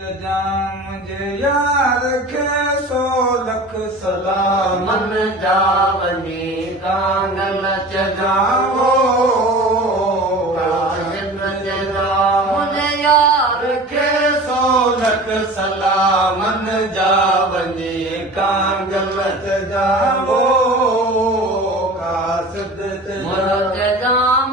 मुंहिंजे यार खे 100 लख सलाम मन जा वञी कांगल चगावो मुंहिंजे यार खे 100 लख सलामन जा वञी कांगल चगावो कासिद मुंहिंजे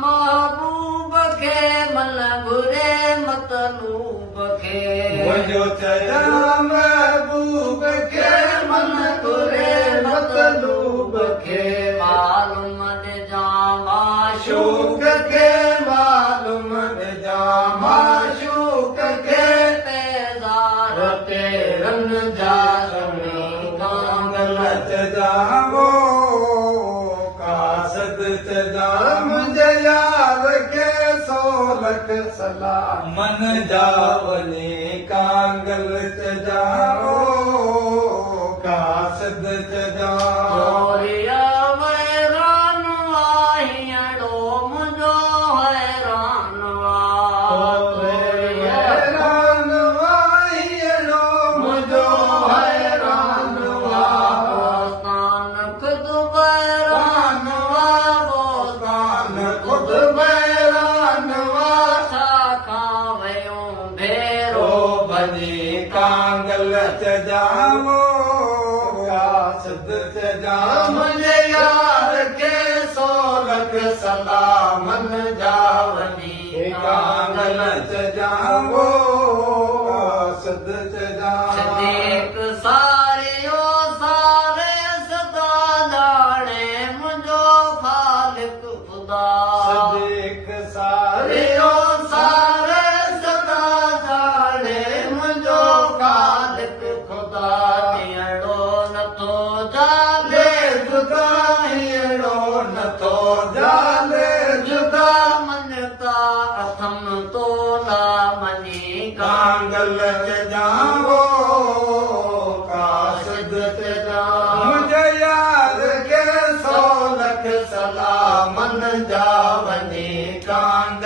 महबूब खे मन घुरे मतलूब खे मुंहिंजो चया महबूब खे मन घुरे मतलूब खे मालूम ॾिजां माशूक शूक खे मालूम ॾिजां माशूक खे पेज़ार तेरनि जा कांगल चजावो कासद चजा मुंहिंजे यार खे 100 लख सलामन जा वञी कांगल चजावो कासद चजा गोरिया वैरान हीअड़ो मुंहिंजो हैरान हैरान वाहिड़ो मुंहिंजो हैरान बोस्तान खुद बैरान बोस्तान खुद बैरान छा खां वयूं भेरो बनी कांगल चजावो कासद चजा मुंहिंजे यार खे 100 लख सलामन जा वञी कांगल चजावो कासद चजा सदेक सारियो सारे सदा ॼाणे मुंहिंजो ख़ालिक ख़ुदा सदेक सारियो सारे सदा ॼाणे मुंहिंजो ख़ालिक ख़ुदा हीअड़ो नथो जाले जुदा हीअड़ो नथो जाले जुदा मञता अथम तोला मञी कांगल चजावो कासद चजा मुंहिंजे यार खे 100 लख सलामन जा वञी कांगल